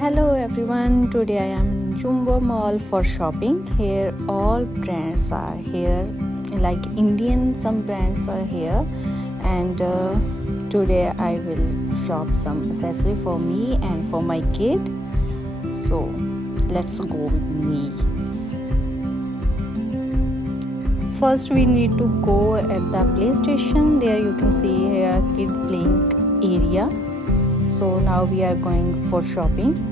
Hello everyone, today I am in Jumbo Mall for shopping. Here all brands are here, like Indian some brands are here, and today I will shop some accessory for me and for my kid. So let's go with me. First we need to go at the play station. There you can see here kid playing area. So now we are going for shopping.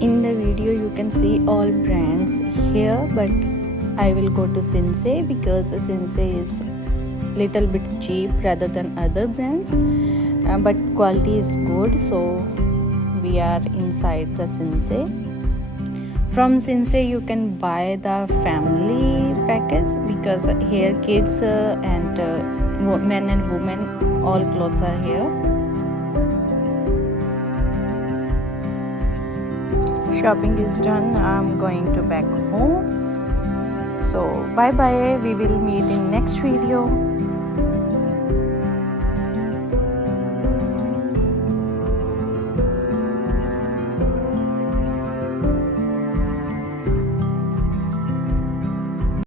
In the video you can see all brands here, but I will go to Sensei because Sensei is little bit cheap rather than other brands, but quality is good. So we are inside the Sensei. From Sensei you can buy the family package because here kids and men and women all clothes are here. Shopping is done. I'm going to back home. So bye bye. We will meet in next video.